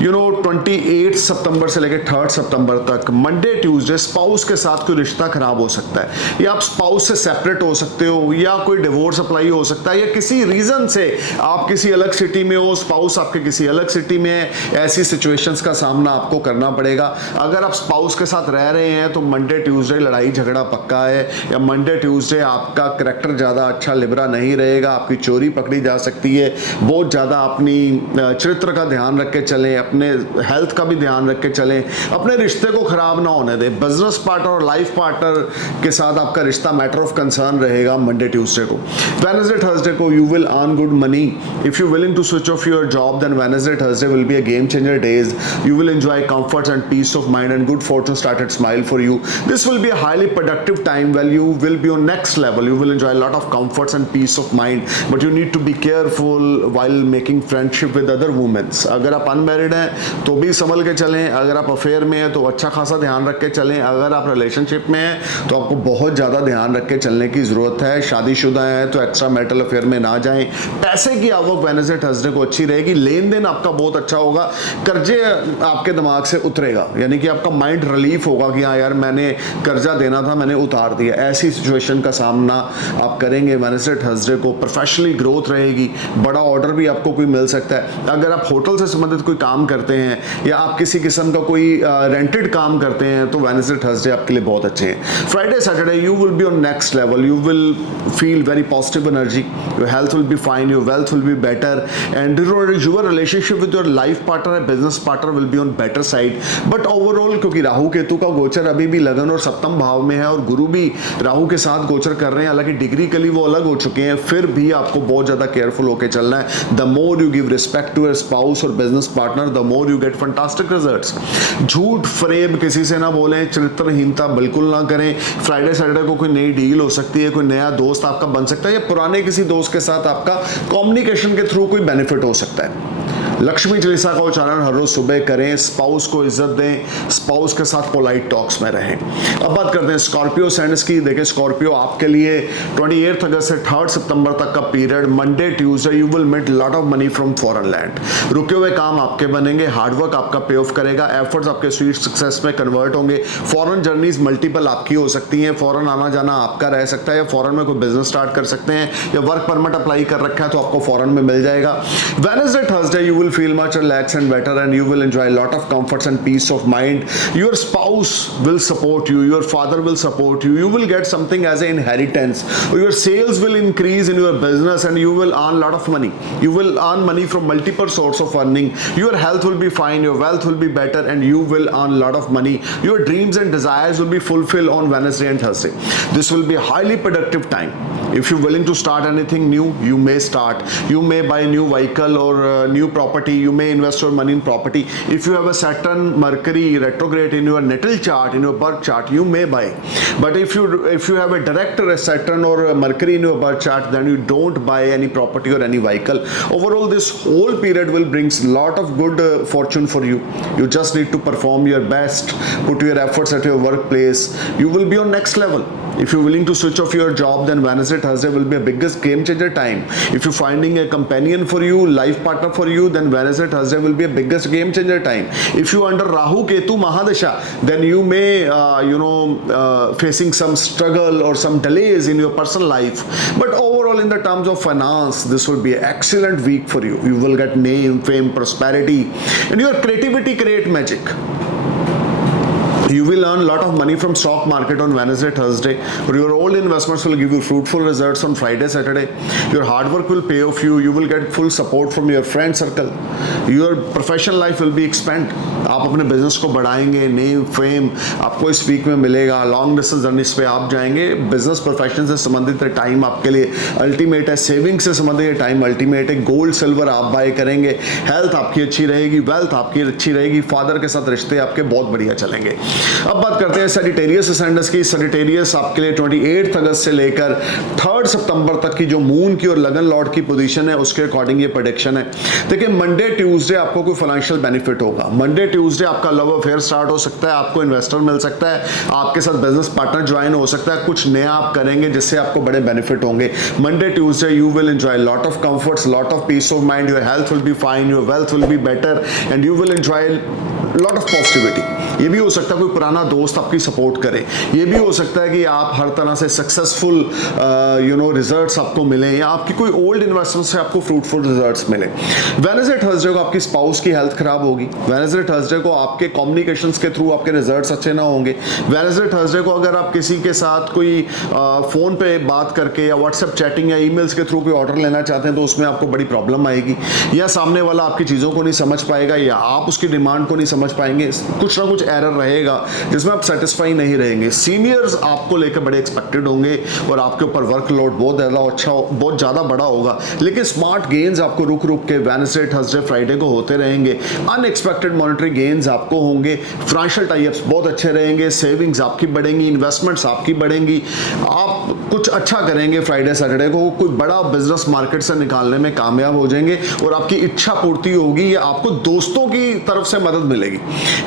28 सितंबर से लेकर 3 सितंबर तक, मंडे ट्यूसडे स्पाउस के साथ कोई रिश्ता खराब हो सकता है, या आप स्पाउस से सेपरेट हो सकते हो, या कोई डिवोर्स अप्लाई हो सकता है, या किसी रीजन से आप किसी अलग सिटी में हो, स्पाउस आपके किसी अलग सिटी में है। ऐसी सिचुएशंस का सामना आपको करना पड़ेगा। अगर आप स्पाउस के साथ रह रहे हैं तो मंडे ट्यूसडे लड़ाई झगड़ा पक्का है, या मंडे ट्यूसडे आपका करैक्टर ज़्यादा अच्छा लिब्रा नहीं रहेगा, आपकी चोरी पकड़ी जा सकती है। बहुत ज़्यादा अपनी चरित्र का ध्यान रख के चलें, अपने हेल्थ का भी ध्यान रख के चलें, अपने रिश्ते को खराब ना होने दें। बिजनेस पार्टनर और लाइफ पार्टनर के साथ आपका रिश्ता मैटर ऑफ कंसर्न रहेगा मंडे ट्यूसडे को। वेडनेसडे थर्सडे को you will earn good money. If you willing to switch off your job, then Wednesday Thursday will be a game changer days. You will enjoy comforts and peace of mind, and good fortune started smile for you. This will be a highly productive time where you will be on next level. You will enjoy a lot of comforts and peace of mind, but you need to be careful while making friendship with other women. अगर आप unmarried हैं तो भी संभल के चलें, अगर आप affair में हैं तो अच्छा खासा ध्यान रख के चलें, अगर आप रिलेशनशिप में हैं तो आपको बहुत ज़्यादा ध्यान रख के चलने की ज़रूरत है। शादीशुदा हैं तो एक्स्ट्रा मैरिटल अफेयर में ना जाएं। पैसे की आवक वेडनेसडे थर्सडे को अच्छी रहेगी, लेन देन आपका बहुत अच्छा होगा, कर्जे आपके दिमाग से उतरेगा, यानी कि आपका माइंड रिलीफ होगा कि हाँ यार मैंने कर्जा देना था, मैंने उतार दिया। ऐसी सिचुएशन का सामना आप करेंगे वेडनेसडे थर्सडे को। प्रोफेशनली ग्रोथ रहेगी, बड़ा ऑर्डर भी आपको कोई मिल सकता है। अगर आप होटल से संबंधित कोई काम करते हैं या आप किसी किस्म का कोई रेंटेड काम करते हैं तो वेडनेसडे थर्सडे आपके लिए बहुत अच्छे हैं। Friday Saturday you will be on next level, you will feel very positive energy, your health will be fine, your wealth will be better, and your relationship with your life partner and business partner will be on better side. But overall क्योंकि राहु केतु का गोचर अभी भी लगन और सप्तम भाव में है और गुरु भी राहु के साथ गोचर कर रहे हैं, हालांकि डिग्रीकली वो अलग हो चुके हैं, फिर भी आपको बहुत ज्यादा केयरफुल होकर चलना है। The more you give respect to your spouse और business partner, the more you get fantastic results. झूठ फरेब किसी से ना बोलें, चरित्रहीनता बिल्कुल ना करें। फ्राइडे सैटरडे को कोई नई डील हो सकती है, कोई नया दोस्त आपका बन सकता है, या पुराने किसी दोस्त के साथ आपका कम्युनिकेशन के थ्रू कोई बेनिफिट हो सकता है। लक्ष्मी चालीसा का उच्चारण हर रोज सुबह करें। स्पाउस को इज्जत दें, स्पाउस के साथ पोलाइट टॉक्स में रहें। अब बात करते हैं स्कॉर्पियो सेंड्स की। देखिए स्कॉर्पियो आपके लिए 28 अगस्त से 3 सितंबर तक का period, Monday Tuesday you will met lot of money from foreign land. रुके हुए काम आपके बनेंगे, हार्डवर्क आपका पे ऑफ करेगा, एफर्ट्स आपके स्वीट सक्सेस में कन्वर्ट होंगे। फॉरेन जर्नीज मल्टीपल आपकी हो सकती हैं, फॉरेन आना जाना आपका रह सकता है, या फॉरेन में कोई बिजनेस स्टार्ट कर सकते हैं, या वर्क परमिट अप्लाई कर रखा है तो आपको फॉरेन में मिल जाएगा। Wednesday Thursday you will feel much relaxed and better, and you will enjoy a lot of comforts and peace of mind. Your spouse will support you, your father will support you, you will get something as an inheritance, your sales will increase in your business and you will earn a lot of money. You will earn money from multiple sources of earning. Your health will be fine, your wealth will be better, and you will earn a lot of money. Your dreams and desires will be fulfilled on Wednesday and Thursday. This will be a highly productive time. If you're willing to start anything new, you may start. You may buy a new vehicle or new property. You may invest your money in property. If you have a Saturn Mercury retrograde in your natal chart, in your birth chart, you may buy. But if you have a direct Saturn or Mercury in your birth chart, then you don't buy any property or any vehicle. Overall, this whole period will bring a lot of good fortune for you. You just need to perform your best, put your efforts at your workplace. You will be on next level. If you're willing to switch off your job, then Wednesday, Thursday will be a biggest game changer time. If you're finding a companion for you, life partner for you, then Wednesday, Thursday will be a biggest game changer time. If you under Rahu Ketu Mahadasha, then you may facing some struggle or some delays in your personal life. But overall, in the terms of finance, this will be an excellent week for you. You will get name, fame, prosperity, and your creativity create magic. You will earn a lot of money from stock market on Wednesday, Thursday. Or your old investments will give you fruitful results on Friday, Saturday. Your hard work will pay off you. You will get full support from your friend circle. Your professional life will be expand. आप अपने business को बढ़ाएंगे, name fame आपको इस week में मिलेगा। Long distance journeys पे आप जाएंगे। बिजनेस प्रोफेशन से संबंधित टाइम आपके लिए अल्टीमेट है। सेविंग से संबंधित टाइम अल्टीमेट है। गोल्ड सिल्वर आप बाय करेंगे। हेल्थ आपकी अच्छी रहेगी, वेल्थ आपकी अच्छी रहेगी। फादर के साथ रिश्ते आपके बहुत बढ़िया चलेंगे। अब बात करते हैं सजिटेरियस असेंडेंस की। सजिटेरियस आपके लिए 28 अगस्त से लेकर 3 सितंबर तक की जो मून की और लगन लॉर्ड की पोजीशन है, उसके अकॉर्डिंग ये प्रेडिक्शन है। देखिए मंडे ट्यूसडे आपको कोई फाइनेंशियल बेनिफिट होगा। मंडे ट्यूसडे आपका लव अफेयर स्टार्ट हो सकता है, आपको इन्वेस्टर मिल सकता है, आपके साथ बिजनेस पार्टनर ज्वाइन हो सकता है, कुछ नया आप करेंगे जिससे आपको बड़े बेनिफिट होंगे। Monday Tuesday you will enjoy lot of comforts, lot of peace of mind, your health will be fine, your wealth will be better, and you will enjoy lot of positivity. ये भी हो सकता है कोई पुराना दोस्त आपकी सपोर्ट करे, ये भी हो सकता है कि आप हर तरह से सक्सेसफुल रिजल्ट्स आपको मिले, या आपकी कोई ओल्ड इन्वेस्टमेंट से आपको फ्रूटफुल रिजल्ट्स मिले। वेडनेसडे थर्सडे को आपकी स्पाउस की हेल्थ खराब होगी। वेडनेसडे थर्सडे को आपके कम्युनिकेशंस के थ्रू आपके रिजल्ट्स अच्छे ना होंगे। वेडनेसडे थर्सडे को अगर आप किसी के साथ कोई फोन पे बात करके या व्हाट्सएप चैटिंग या ईमेल्स के थ्रू कोई ऑर्डर लेना चाहते हैं तो उसमें आपको बड़ी प्रॉब्लम आएगी, या सामने वाला आपकी चीज़ों को नहीं समझ पाएगा, या आप उसकी डिमांड को नहीं समझ पाएंगे। कुछ ना कुछ एरर रहेगा जिसमें आप सेटिस्फाई नहीं रहेंगे। सीनियर्स आपको लेकर बड़े एक्सपेक्टेड होंगे और आपके ऊपर वर्कलोड बहुत ज़्यादा बड़ा होगा, लेकिन स्मार्ट गेन्स आपको रुक रुक के वेडनेसडे थर्सडे फ्राइडे को होते रहेंगे। अनएक्सपेक्टेड मॉनेटरी गेन्स आपको होंगे। फाइनेंशियल टाइप्स बहुत अच्छे रहेंगे। सेविंग्स आपकी बढ़ेंगी, इन्वेस्टमेंट्स आपकी बढ़ेंगी। आप कुछ अच्छा करेंगे फ्राइडे सैटरडे को, कोई बड़ा बिजनेस मार्केट से निकालने में कामयाब हो जाएंगे और आपकी इच्छा पूर्ति होगी, या आपको दोस्तों की तरफ से मदद मिलेगी।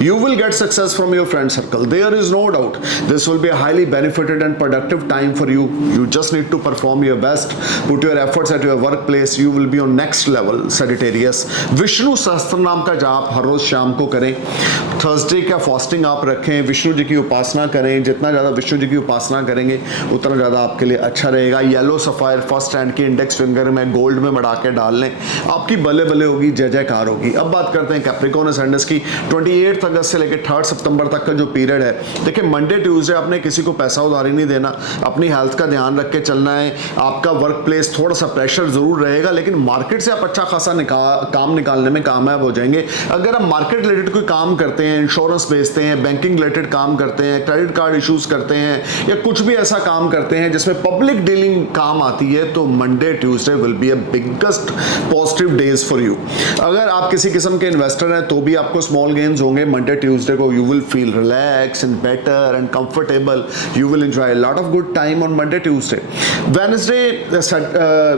You will get success from your friend circle. There is no doubt. This will be a highly benefited and productive time for you. You just need to perform your best. Put your efforts at your workplace. You will be on next level, Sagittarius. Vishnu सहस्त्र नाम का जाप हर रोज शाम को करें। Thursday का fasting आप रखें, विष्णु जी की उपासना करें। जितना ज़्यादा विष्णु जी की उपासना करेंगे उतना ज़्यादा आपके लिए अच्छा रहेगा। येलो सफायर फर्स्ट हैंड की इंडेक्स फिंगर में गोल्ड में बढ़ा के डाल लें, आपकी बल्ले बल्ले होगी, जय जयकार होगी। अब बात करते हैं कैप्रिकॉर्न असेंडेंस की। 28 अगस्त से लेकर 3 सितंबर तक का जो पीरियड है, देखिए मंडे ट्यूसडे आपने किसी को पैसा उधारी नहीं देना, अपनी हेल्थ का ध्यान रख के चलना है। आपका वर्क प्लेस थोड़ा सा प्रेशर जरूर रहेगा, लेकिन मार्केट से आप अच्छा खासा काम निकालने में कामयाब हो जाएंगे। अगर आप मार्केट रिलेटेड कोई काम करते हैं, इंश्योरेंस बेचते हैं, बैंकिंग रिलेटेड काम करते हैं, क्रेडिट कार्ड इश्यूज करते हैं, या कुछ भी ऐसा काम करते हैं जिसमें पब्लिक डीलिंग काम आती है, तो Monday Tuesday will be a biggest positive days for you. अगर आप किसी किस्म के इन्वेस्टर हैं तो भी आपको स्मॉल गेन्स होंगे मंडे ट्यूसडे को। You will feel relax and better and comfortable, you will enjoy lot of good time on Monday Tuesday.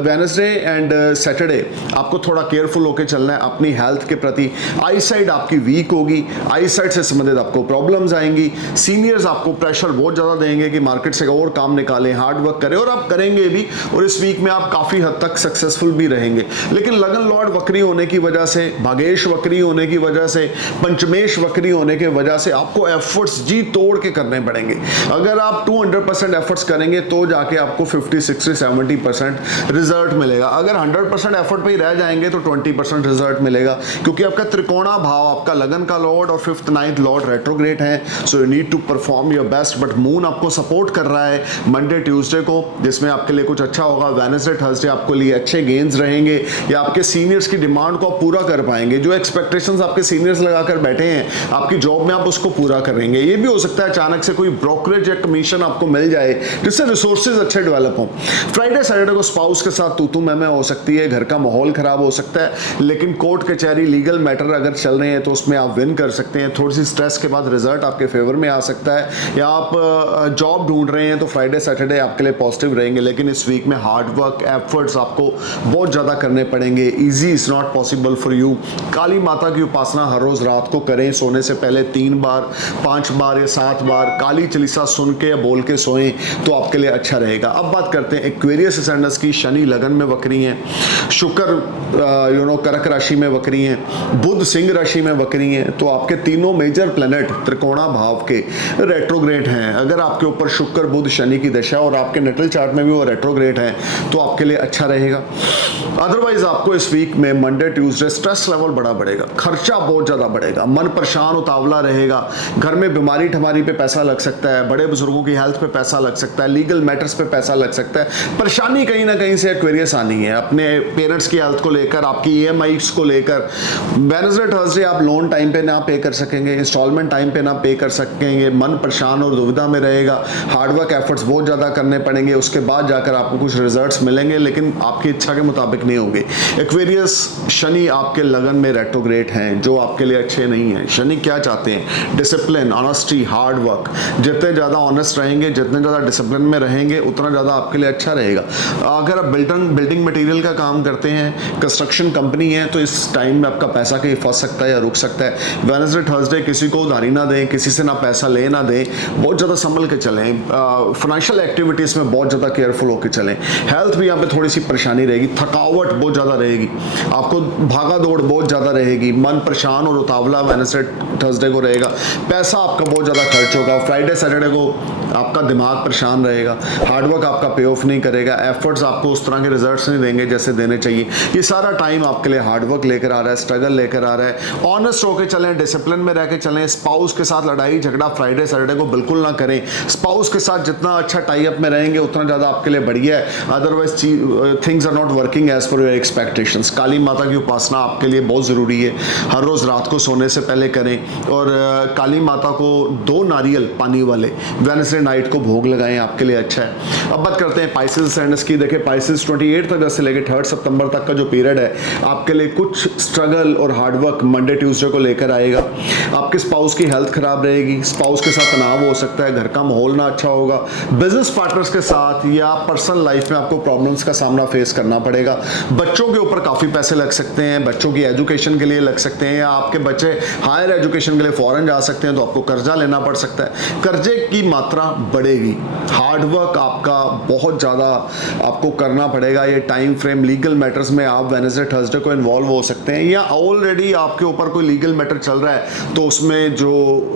Wednesday and Saturday आपको थोड़ा केयरफुल होकर चलना है अपनी हेल्थ के प्रति। आई साइड आपकी वीक होगी, आई साइड से संबंधित आपको प्रॉब्लम्स आएंगी। सीनियर्स आपको प्रेशर बहुत ज़्यादा देंगे कि मार्केट से और काम निकालें, हार्ड वर्क करें, और आप करेंगे भी, और इस वीक में आप काफ़ी हद तक सक्सेसफुल भी रहेंगे। लेकिन लगन लॉर्ड वक्री होने की वजह से, भागेश वक्री होने की वजह से, पंचमेश वक्री होने की वजह से आपको एफर्ट्स जी तोड़ के करने पड़ेंगे। अगर आप 200% एफर्ट्स करेंगे तो जाके आपको 50, 60, 70% रिजल्ट मिलेगा। अगर 100% एफर्ट पे ही रह जाएंगे तो 20% रिजल्ट मिलेगा, क्योंकि आपका त्रिकोणा भाव, आपका लगन का लॉर्ड और 5th 9th लॉर्ड रेट्रोग्रेड है। So you need to perform your best, but moon आपको सपोर्ट कर रहा है मंडे ट्यूसडे को, जिसमें आपके लिए कुछ अच्छा होगा। वेडनेसडे थर्सडे आपके लिए अच्छे गेन्स रहेंगे, या आपके सीनियर्स की डिमांड को आप पूरा कर पाएंगे। जो एक्सपेक्टेशंस आपके सीनियर्स लगाकर बैठे हैं आपकी जॉब में, आप उसको पूरा करेंगे। ये भी हो सकता है अचानक से कोई ब्रोकरेज या कमीशन आपको मिल जाए जिससे रिसोर्सेज अच्छे डेवलप हों। फ्राइडे सैटरडे को स्पाउस के साथ तू मैं हो सकती है, घर का माहौल खराब हो सकता है, लेकिन कोर्ट कचहरी लीगल मैटर अगर चल रहे हैं तो उसमें आप विन कर सकते हैं। थोड़ी सी स्ट्रेस के बाद रिजल्ट आपके फेवर में आ सकता है, या आप जॉब ढूंढ रहे हैं तो फ्राइडे सैटरडे आपके लिए पॉजिटिव रहेंगे। लेकिन इस वीक में हार्ड वर्क एफर्ट्स आपको बहुत ज़्यादा करने पड़ेंगे। Easy is not possible for you. Kali Mata की उपासना हर रोज़ रात को करें, सोने से पहले 3 बार, 5 बार या 7 बार काली चालीसा सुन के या बोल के सोएं तो आपके लिए अच्छा रहेगा। अब बात करते हैं एक्वेरियस असेंडेंस की। शनि लगन में वक्री हैं, शुक्र कर्क राशि में वक्री हैं, बुध सिंह राशि में वक्री हैं, तो आपके तीनों मेजर प्लैनेट त्रिकोणा भाव के रेट्रोग्रेड हैं। अगर आपके ऊपर शुक्र बुध शनि की दशा और आपके नेटल चार्ट में भी वो रेट्रोग्रेड हैं तो आपके लिए अच्छा रहेगा। अदरवाइज आपको इस वीक में मंडे ट्यूसडे स्ट्रेस लेवल बड़ा बढ़ेगा, खर्चा बहुत ज़्यादा बढ़ेगा, मन परेशान उतावला रहेगा, घर में बीमारी ठमारी पे पैसा लग सकता है, बड़े बुजुर्गों की हेल्थ पे पैसा लग सकता है, लीगल मैटर्स पे पैसा लग सकता है। परेशानी कहीं ना कहीं से एक्वेरियस आनी है, अपने पेरेंट्स की हेल्थ को लेकर, आपकी EMIs को लेकर। वेडनेसडे थर्सडे आप लोन टाइम पे ना पे कर सकेंगे, इंस्टॉलमेंट टाइम पे ना पे कर सकेंगे, मन परेशान और दुविधा में रहेगा, हार्डवर्क एफर्ट्स बहुत ज़्यादा करने पड़ेंगे, उसके बाद जाकर आपको कुछ रिजल्ट्स मिलेंगे, लेकिन आपकी इच्छा के मुताबिक नहीं होंगे। एक्वेरियस शनि आपके लगन में रेट्रोग्रेड हैं, जो आपके लिए अच्छे नहीं हैं। शनि क्या चाहते हैं? Discipline, honesty, hard work. जितने ज़्यादा ऑनेस्ट रहेंगे, जितने ज़्यादा डिसिप्लिन में रहेंगे, उतना ज़्यादा आपके लिए अच्छा रहेगा। अगर आप बिल्डिंग मटेरियल का काम करते हैं, कंस्ट्रक्शन कंपनी है, तो इस टाइम में आपका पैसा कहीं फंस सकता है या रुक सकता है। वेडनेसडे थर्सडे किसी को उधारी ना दें, किसी से ना पैसा ले ना दें, बहुत ज़्यादा संभल के चलें। फाइनेंशियल एक्टिविटीज़ में बहुत ज़्यादा केयरफुल होकर चलें। हेल्थ भी यहाँ पे थोड़ी सी परेशानी रहेगी, थकावट बहुत ज़्यादा रहेगी, आपको भागा दौड़ बहुत ज़्यादा रहेगी, मन परेशान और उतावला वेडनेसडे थर्सडे को रहेगा। पैसा आपका बहुत ज़्यादा खर्च होगा। फ्राइडे सैटरडे को आपका दिमाग परेशान रहेगा, हार्डवर्क आपका पे ऑफ नहीं करेगा, एफर्ट्स आपको उस तरह के रिजल्ट्स नहीं देंगे जैसे देने चाहिए। ये सारा टाइम आपके लिए हार्डवर्क लेकर आ रहा है, स्ट्रगल लेकर आ रहा है। ऑनेस्ट होकर चलें, डिसिप्लिन में रह के चलें। स्पाउस के साथ लड़ाई झगड़ा फ्राइडे सैटरडे को बिल्कुल ना करें। स्पाउस के साथ जितना अच्छा टाई अप में रहेंगे उतना ज़्यादा आपके लिए बढ़िया है। Otherwise things are not working as per your expectations. Kali Mata की उपासना आपके लिए बहुत ज़रूरी है, हर रोज़ रात को सोने से पहले करें, और काली माता को 2 नारियल पानी वाले वेडनेसडे नाइट को भोग लगाएं, आपके लिए अच्छा है। अब बात करते हैं पाइसेस असेंडेंस की। देखिए पाइसेस 28 अगस्त से लेकर 3 सितंबर तक का जो पीरियड है आपके लिए कुछ स्ट्रगल और हार्डवर्क मंडे ट्यूसडे को लेकर आएगा। आपके स्पाउस की हेल्थ खराब रहेगी, स्पाउस के साथ तनाव हो सकता है, घर का माहौल ना अच्छा होगा, बिजनेस पार्टनर्स के साथ या पर्सनल लाइफ में आपको प्रॉब्लम्स का सामना फेस करना पड़ेगा। बच्चों के ऊपर काफ़ी पैसे लग सकते हैं, बच्चों की एजुकेशन के लिए लग सकते हैं, या आपके बच्चे हायर एजुकेशन के लिए फॉरेन जा सकते हैं तो आपको कर्जा लेना पड़ सकता है। कर्जे की मात्रा बढ़ेगी, हार्डवर्क आपका बहुत ज़्यादा आपको करना पड़ेगा। ये टाइम फ्रेम लीगल मैटर्स में आप वेडनेसडे थर्सडे को इन्वॉल्व हो सकते हैं, या ऑलरेडी आपके ऊपर कोई लीगल मैटर चल रहा है तो उसमें जो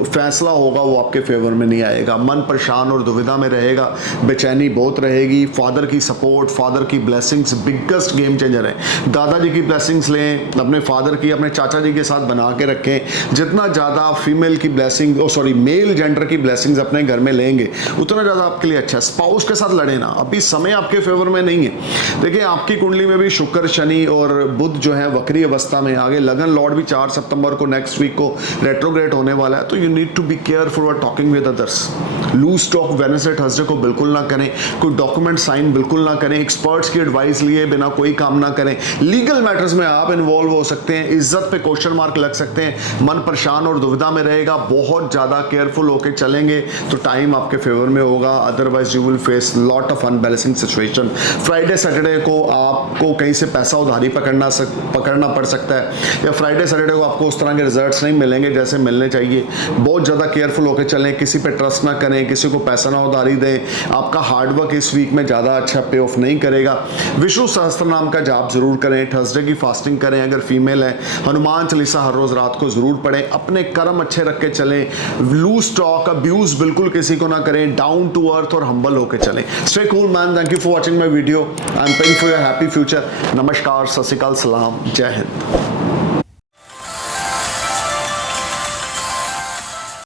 फैसला होगा वो आपके फेवर में नहीं आएगा। मन परेशान और दुविधा में रहेगा, बेचैनी बहुत रहेगी। फादर की सपोर्ट, फादर की ब्लेसिंग्स बिगेस्ट गेम चेंजर है। दादाजी की ब्लेसिंग्स लें, अपने फादर की, अपने चाचा जी के साथ बना के रखें। जितना ज़्यादा आप फीमेल की ब्लेसिंग मेल जेंडर की ब्लेसिंग्स अपने घर में लेंगे उतना ज़्यादा आपके लिए अच्छा है। स्पाउस के साथ लड़े ना, अभी समय आपके फेवर में नहीं है। देखिए आपकी कुंडली में भी शुक्र, शनि और बुध जो है वक्री अवस्था में, आगे लगन लॉर्ड भी 4 सितंबर को नेक्स्ट वीक को रेट्रोग्रेड होने वाला है। तो you need to be careful while talking with others. Loose talk Wednesday Thursday को बिल्कुल ना करें, कोई डॉक्यूमेंट साइन बिल्कुल ना करें, एक्सपर्ट्स की एडवाइस लिए बिना कोई काम ना करें। लीगल मैटर्स में आप इन्वॉल्व हो सकते हैं, इज्जत पे क्वेश्चन मार्क लग सकते हैं, मन परेशान और दुविधा में रहेगा। बहुत ज़्यादा केयरफुल होकर चलेंगे तो टाइम आपके फेवर में होगा, otherwise you will face lot of unbalancing situation. Friday Saturday को आपको कहीं से पैसा उधारी पकड़ना पड़ सकता है, या फ्राइडे सैटरडे को आपको उस तरह के रिजल्ट्स नहीं मिलेंगे जैसे मिलने चाहिए। बहुत ज़्यादा केयरफुल होकर चलें, किसी पे ट्रस्ट ना करें, किसी को पैसा ना उधारी दें। आपका हार्डवर्क इस वीक में ज़्यादा अच्छा पे ऑफ नहीं करेगा। विष्णु सहस्त्र नाम का जाप जरूर करें, थर्सडे की फास्टिंग करें, अगर फीमेल है हनुमान चालीसा हर रोज रात को जरूर पढ़ें, अपने कर्म अच्छे रख के चलें, लूज टॉक अब्यूज बिल्कुल किसी को ना करें, डाउन टू अर्थ और हम्बल होकर चलें। Stay cool man, thank you for watching my video, I am praying for your happy future. नमस्कार, सत श्री अकाल, सलाम, जय हिंद।